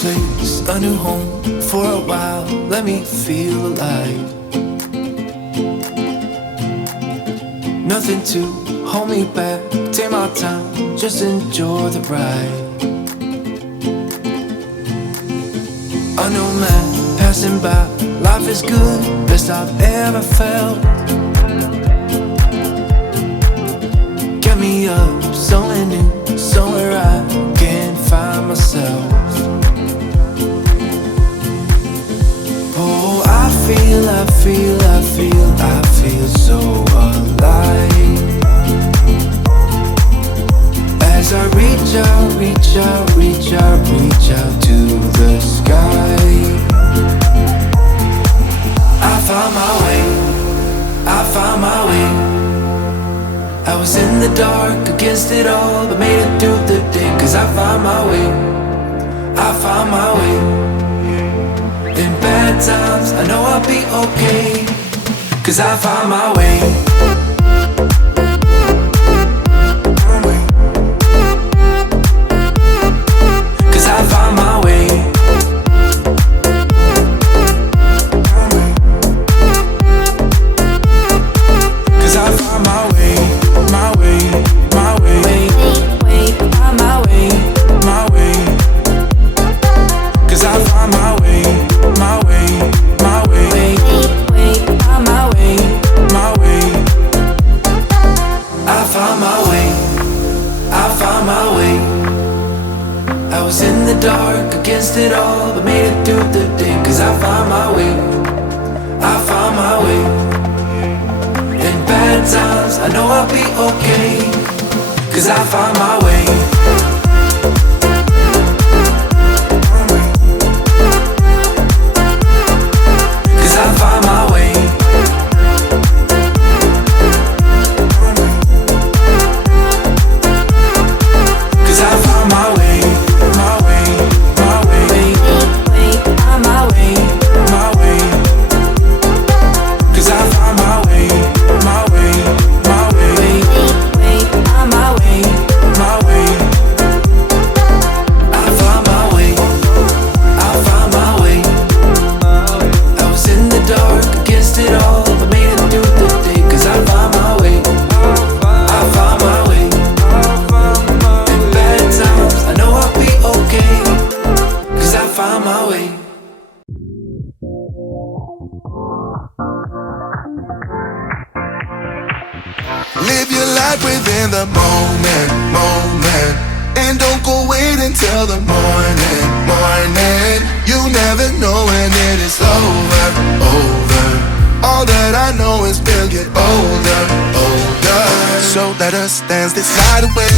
place, a new home for a while. Let me feel alive. Nothing to hold me back. Take my time, just enjoy the ride. A new man passing by. Life is good, best I've ever felt. Get me up, somewhere new, somewhere I can find myself. Oh, I feel so alive. As I reach out to the sky. I found my way. I was in the dark against it all, but made it through the day. Cause I found my way. In bad times, I know I'll be okay. Cause I found my way. Cause I found my way. Cause I found my way, my way, my way. Find my way, my way. Cause I found my way, my way, my way. Find my way, my way. I found my way, I found my way. I was in the dark against it all, but made it through the day. Cause I found my way, I found my way. In bad times, I know I'll be okay. Cause I found my way. Cause I found my way. Cause I found my way, my way, my way. Find my way, my way. Cause I found my way, my way, my way. Find my way, my way. I found my way, I found my way. I was in the dark against it all, but made it through the day. Cause I found my way, I found my way. In bad times, I know I'll be okay. Cause I found my way. Live your life within the moment, moment. And don't go wait until the morning, morning. You never know when it is over, over. All that I know is we'll get older, older. So let us dance this night away.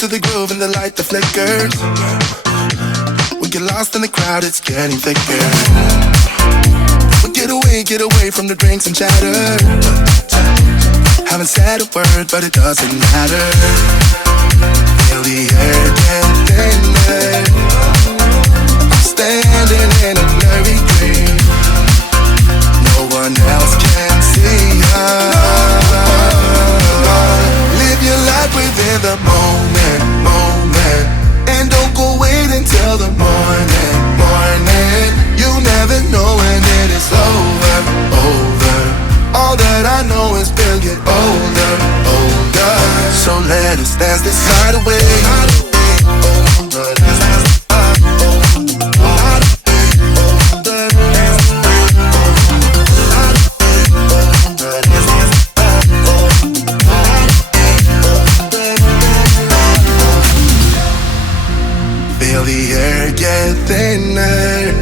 To the groove and the light that flickers. We get lost in the crowd, it's getting thicker. We get away from the drinks and chatter. Haven't said a word, but it doesn't matter. Feel the air get thinner. I'm standing in a blurry dream. No one else can see us. Live your life within the moment, moment. And don't go wait until the morning, morning. You never know when it is over, over. All that I know is we'll get older, older. So let us dance this night away. Feel the air get thinner.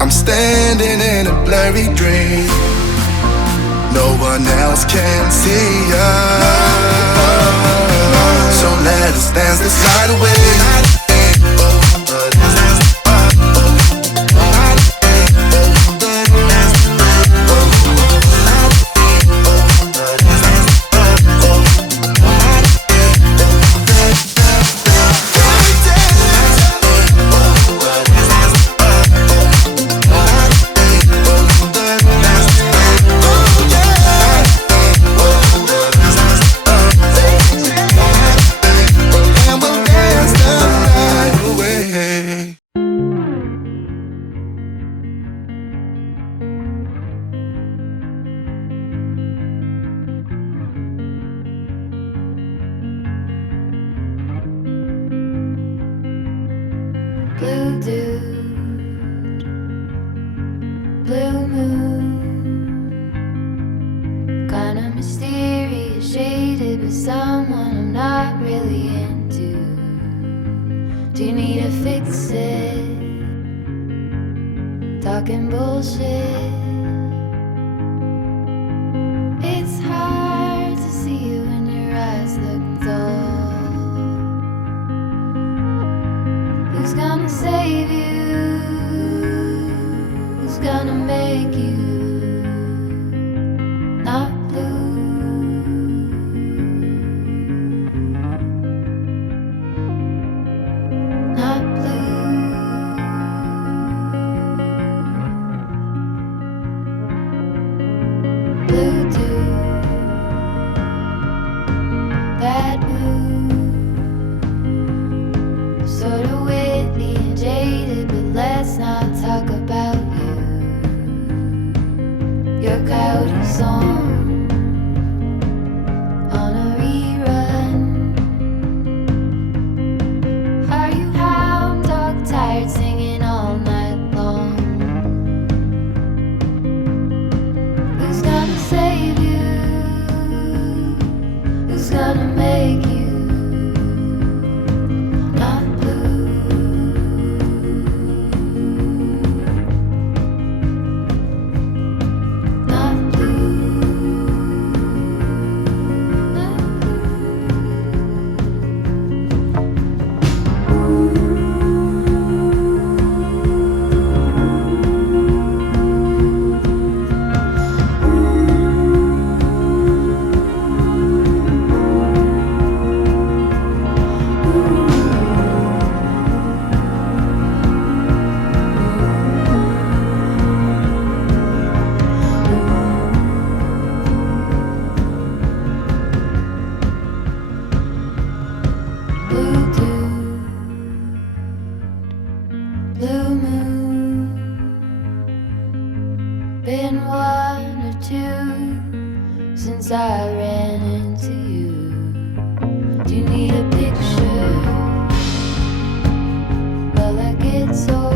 I'm standing in a blurry dream. No one else can see us. So let us dance this night away. someone I'm not really into? Do you need to fix it? Talking bullshit. It's hard to see you when your eyes look dull. Who's gonna save you? Who's gonna make you not blue? Not blue. Blue too. That blue. Sort of witty and jaded, but let's not talk about you. Your coyote song on a rerun. Are you hound dog tired singing all night long? Who's gonna save you? Who's gonna make you not blue? Not blue. Not blue dude, blue moon, been one or two since I ran into you. Do you need a picture? Well, that gets old.